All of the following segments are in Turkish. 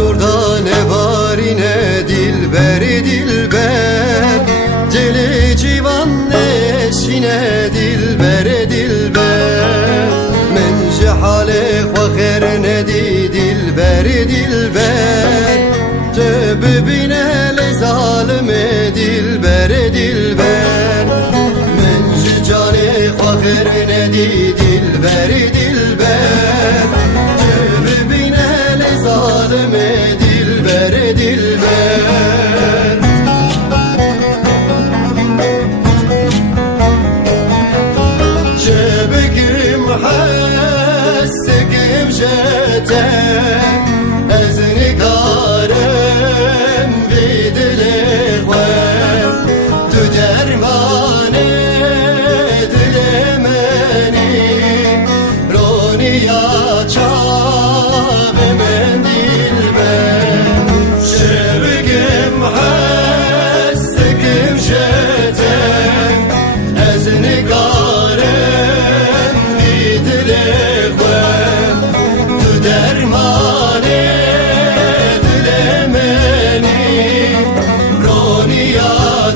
Jordan barine dilberi dilber, Celi civan eşine dilber dilber. Men cehale xwaxer nedi dilber dilber, Tövbe binele zalime dilber dilber. Men cani xwaxer nedi dilber dilber, Tövbe binele zalime dilber dilber. Cebekim hassekim jetem, ezini karem vidile xwem. Tu dermane dilemeni, roniya çave men dilber. Cebekim hassekim jetem, ezini karem vidile xwem. Tu dermane dilemeni, roniya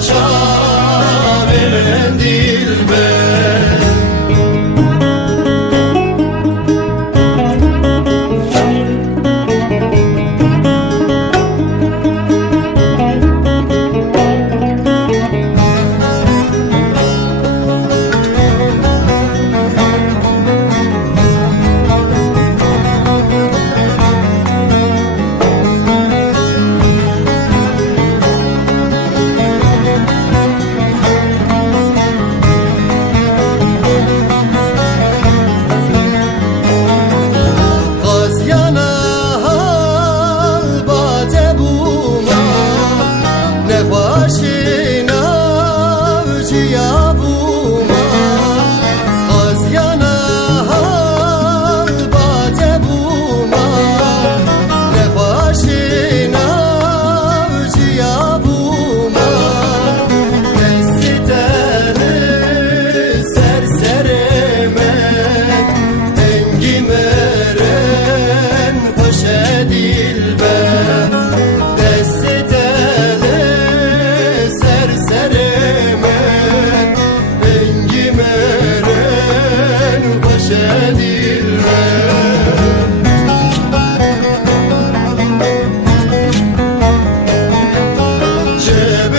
çave men dilber.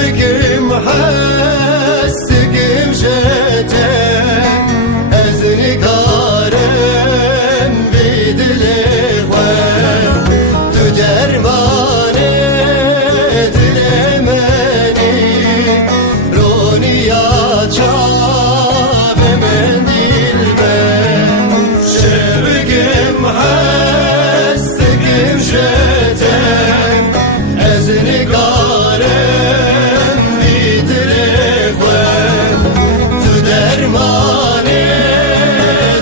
Cebekim hassekim jetem, ezini karem vidile xwem. Tu dermane dilemeni, roniya çave men dilber. Cebekim hassekim jetem, ezini karem vidile xwem. Tu dermane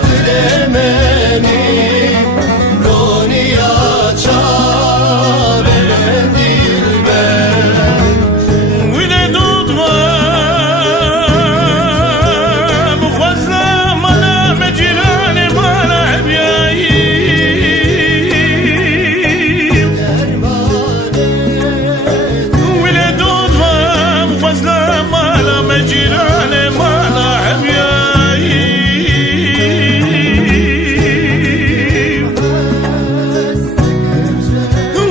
dilemeni, roniya çave men dilber. Wile dudma mukhazla mala mecirane mala hebyayi. Wile dudma mukhazla mala mecirane mala hebyayi.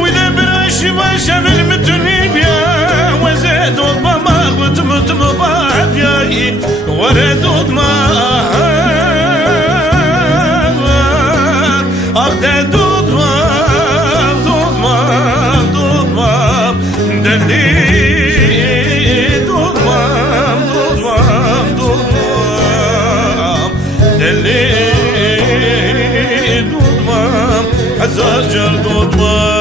Wile birashi başa bilmituni biya, وزيد وضما وتمت مبابياي ورد وضما أخدد وضما ضما ضما دلي ضما ضما ضما دلي ضما حزاجر ضما.